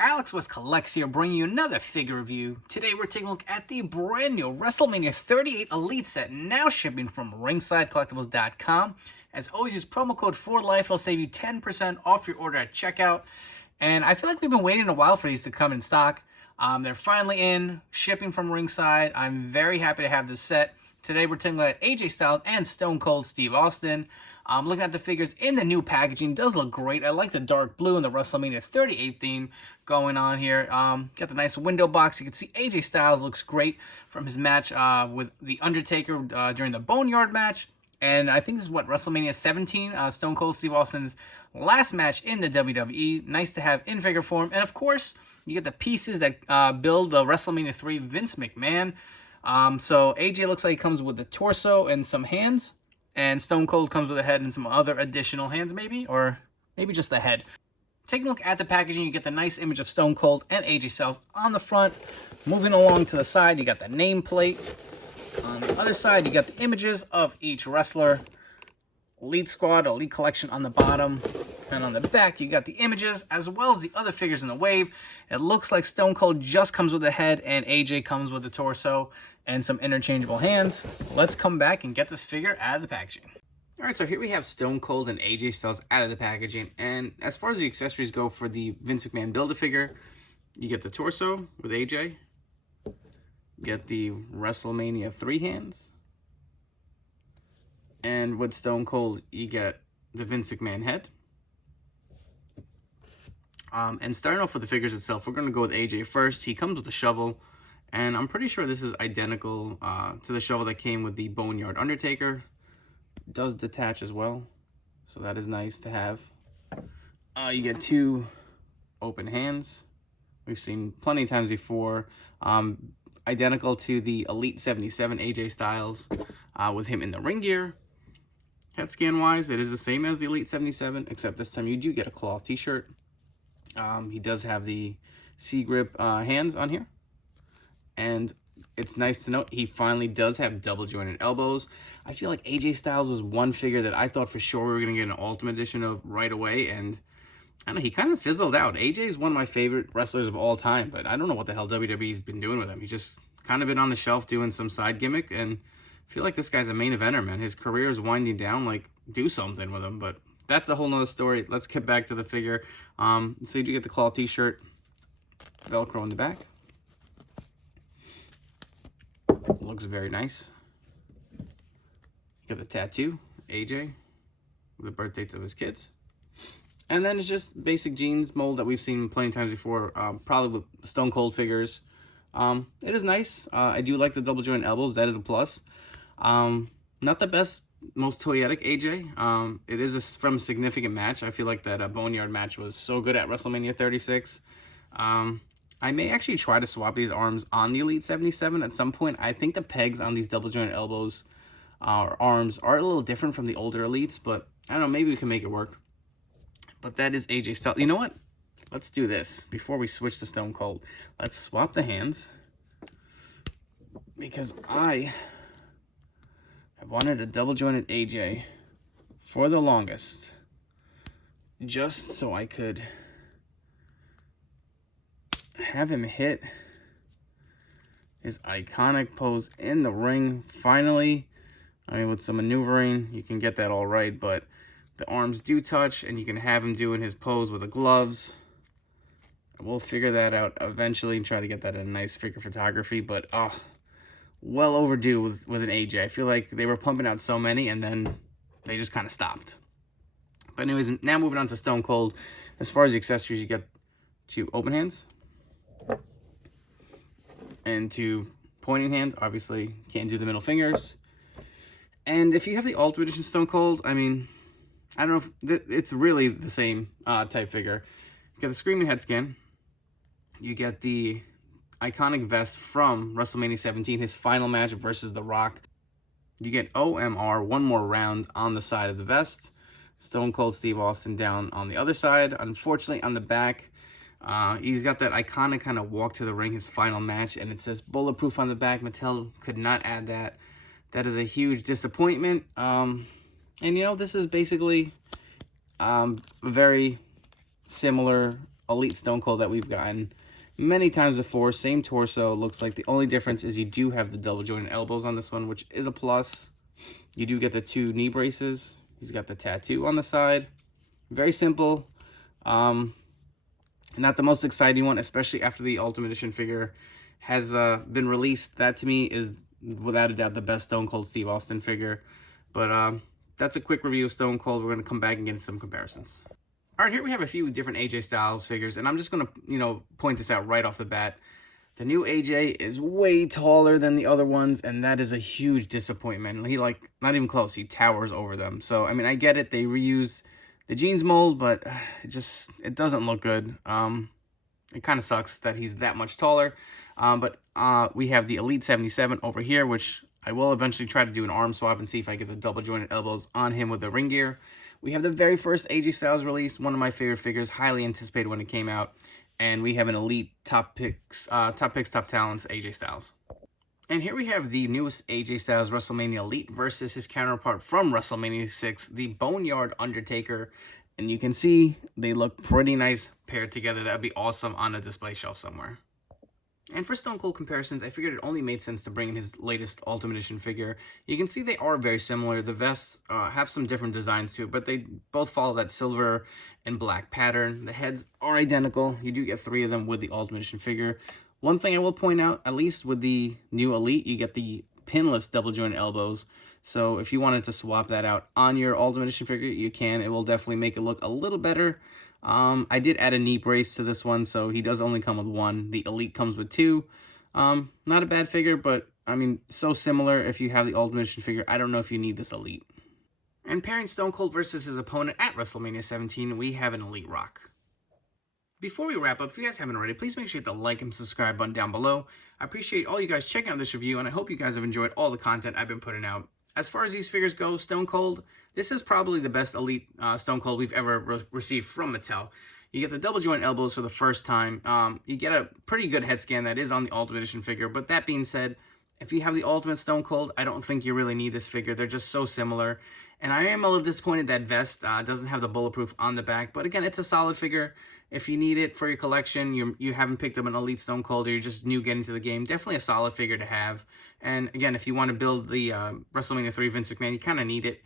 Alex West Collects here, bringing you another figure review. Today we're taking a look at the brand new WrestleMania 38 Elite set, now shipping from ringsidecollectibles.com. As always, use promo code FORLIFE. It'll save you 10% off your order at checkout. And I feel like we've been waiting a while for these to come in stock. They're finally in, shipping from Ringside. I'm very happy to have this set. Today we're taking a look at AJ Styles and Stone Cold Steve Austin. Looking at the figures in the new packaging, does look great. I like the dark blue and the WrestleMania 38 theme going on here. Got the nice window box. You can see AJ Styles looks great from his match with The Undertaker during the Boneyard match. And I think this is what, WrestleMania 17, Stone Cold Steve Austin's last match in the WWE. Nice to have in figure form. And of course, you get the pieces that build the WrestleMania 3 Vince McMahon. So AJ looks like he comes with the torso and some hands. And Stone Cold comes with a head and some other additional hands maybe, or maybe just the head. Taking a look at the packaging, you get the nice image of Stone Cold and AJ Styles on the front. Moving along to the side, you got the nameplate. On the other side, you got the images of each wrestler. Elite Squad, Elite Collection on the bottom. And on the back, you got the images as well as the other figures in the wave. It looks like Stone Cold just comes with a head and AJ comes with the torso and some interchangeable hands. Let's come back and get this figure out of the packaging. All right, so here we have Stone Cold and AJ Styles out of the packaging. And as far as the accessories go for the Vince McMahon Build-A-Figure, you get the torso with AJ. You get the WrestleMania 3 hands. And with Stone Cold, you get the Vince McMahon head. And starting off with the figures itself, we're going to go with AJ first. He comes with a shovel. And I'm pretty sure this is identical to the shovel that came with the Boneyard Undertaker. It does detach as well, so that is nice to have. You get two open hands. We've seen plenty of times before. Identical to the Elite 77 AJ Styles with him in the ring gear. Head scan wise, it is the same as the Elite 77, except this time you do get a cloth t-shirt. He does have the C-grip hands on here. And it's nice to note he finally does have double jointed elbows. I feel like AJ Styles was one figure that I thought for sure we were going to get an Ultimate Edition of right away. And I don't know, he kind of fizzled out. AJ is one of my favorite wrestlers of all time, but I don't know what the hell WWE's been doing with him. He's just kind of been on the shelf doing some side gimmick. And I feel like this guy's a main eventer, man. His career is winding down. Like, do something with him. But that's a whole nother story. Let's get back to the figure. So you do get the cloth t-shirt, Velcro in the back. Looks very nice. Got the tattoo, AJ, with the birth dates of his kids. And then it's just basic jeans mold that we've seen plenty of times before, probably with Stone Cold figures. It is nice. I do like the double joint elbows. That is a plus. Not the best, most toyetic AJ. It is from a significant match. I feel like that Boneyard match was so good at WrestleMania 36. I may actually try to swap these arms on the Elite 77 at some point. I think the pegs on these double jointed elbows or arms are a little different from the older Elites, but I don't know, maybe we can make it work. But that is AJ Styles. You know what? Let's do this before we switch to Stone Cold. Let's swap the hands because I have wanted a double jointed AJ for the longest, just so I could have him hit his iconic pose in the ring finally. I mean, with some maneuvering you can get that all right, but the arms do touch and you can have him doing his pose with the gloves. We'll figure that out eventually and try to get that in nice figure photography, but well overdue with an AJ. I feel like they were pumping out so many and then they just kind of stopped. But anyways, now moving on to Stone Cold. As far as the accessories, you get two open hands and two pointing hands. Obviously, can't do the middle fingers. And if you have the Ultimate Edition Stone Cold, I mean, I don't know if it's really the same type figure. You get the Screaming head scan. You get the iconic vest from WrestleMania 17, his final match versus The Rock. You get OMR, one more round on the side of the vest. Stone Cold Steve Austin down on the other side. Unfortunately, on the back, he's got that iconic kind of walk to the ring, his final match, and it says bulletproof on the back. Mattel could not add that. That is a huge disappointment. And, you know, this is basically a very similar Elite Stone Cold that we've gotten many times before. Same torso. Looks like the only difference is you do have the double jointed elbows on this one, which is a plus. You do get the 2 knee braces. He's got the tattoo on the side. Very simple. Not the most exciting one, especially after the Ultimate Edition figure has been released. That to me is without a doubt the best Stone Cold Steve Austin figure. But that's a quick review of Stone Cold. We're going to come back and get into some comparisons. All right, here we have a few different AJ Styles figures, and I'm just going to, point this out right off the bat. The new AJ is way taller than the other ones, and that is a huge disappointment. He, not even close. He towers over them. So, I mean, I get it. They reuse the jeans mold, but it doesn't look good. It kind of sucks that he's that much taller. But we have the Elite 77 over here, which I will eventually try to do an arm swap and see if I get the double jointed elbows on him with the ring gear. We have the very first AJ Styles release, one of my favorite figures, highly anticipated when it came out. And we have an Elite Top Talents AJ Styles. And here we have the newest AJ Styles WrestleMania Elite versus his counterpart from WrestleMania 6, the Boneyard Undertaker. And you can see they look pretty nice paired together. That would be awesome on a display shelf somewhere. And for Stone Cold comparisons, I figured it only made sense to bring in his latest Ultimate Edition figure. You can see they are very similar. The vests have some different designs to it, but they both follow that silver and black pattern. The heads are identical. You do get 3 of them with the Ultimate Edition figure. One thing I will point out, at least with the new Elite, you get the pinless double jointed elbows. So if you wanted to swap that out on your Ultimate Edition figure, you can. It will definitely make it look a little better. I did add a knee brace to this one, so he does only come with 1. The Elite comes with 2. Not a bad figure, but, I mean, so similar. If you have the Ultimate Edition figure, I don't know if you need this Elite. And pairing Stone Cold versus his opponent at WrestleMania 17, we have an Elite Rock. Before we wrap up, if you guys haven't already, please make sure you hit the like and subscribe button down below. I appreciate all you guys checking out this review, and I hope you guys have enjoyed all the content I've been putting out. As far as these figures go, Stone Cold, this is probably the best Elite Stone Cold we've ever received from Mattel. You get the double joint elbows for the first time. You get a pretty good head scan that is on the Ultimate Edition figure. But that being said, if you have the Ultimate Stone Cold, I don't think you really need this figure. They're just so similar. And I am a little disappointed that vest doesn't have the bulletproof on the back. But again, it's a solid figure. If you need it for your collection, you haven't picked up an Elite Stone Cold, or you're just new getting to the game, definitely a solid figure to have. And again, if you want to build the WrestleMania 3 Vince McMahon, you kind of need it.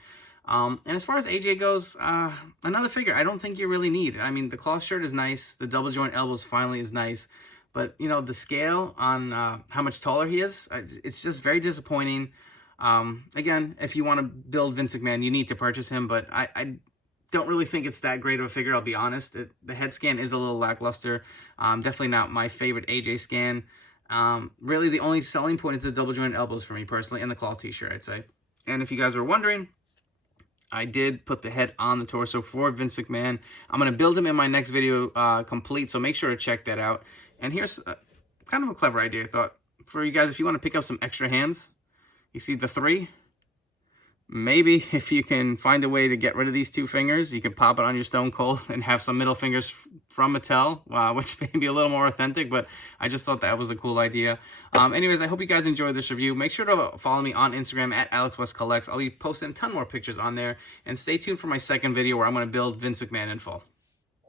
And as far as AJ goes, another figure I don't think you really need. I mean, the cloth shirt is nice. The double joint elbows finally is nice. But, the scale on how much taller he is, it's just very disappointing. Again, if you want to build Vince McMahon, you need to purchase him. But I don't really think it's that great of a figure, I'll be honest. The head scan is a little lackluster. Definitely not my favorite AJ scan. Really, the only selling point is the double joint elbows for me personally, and the cloth t-shirt, I'd say. And if you guys were wondering, I did put the head on the torso for Vince McMahon. I'm going to build him in my next video complete, so make sure to check that out. And here's kind of a clever idea, I thought, for you guys. If you want to pick up some extra hands, you see the 3? Maybe if you can find a way to get rid of these 2 fingers, you could pop it on your Stone Cold and have some middle fingers from Mattel, which may be a little more authentic, but I just thought that was a cool idea. Anyways, I hope you guys enjoyed this review. Make sure to follow me on Instagram at AlexWestCollects. I'll be posting a ton more pictures on there, and stay tuned for my second video where I'm going to build Vince McMahon in full.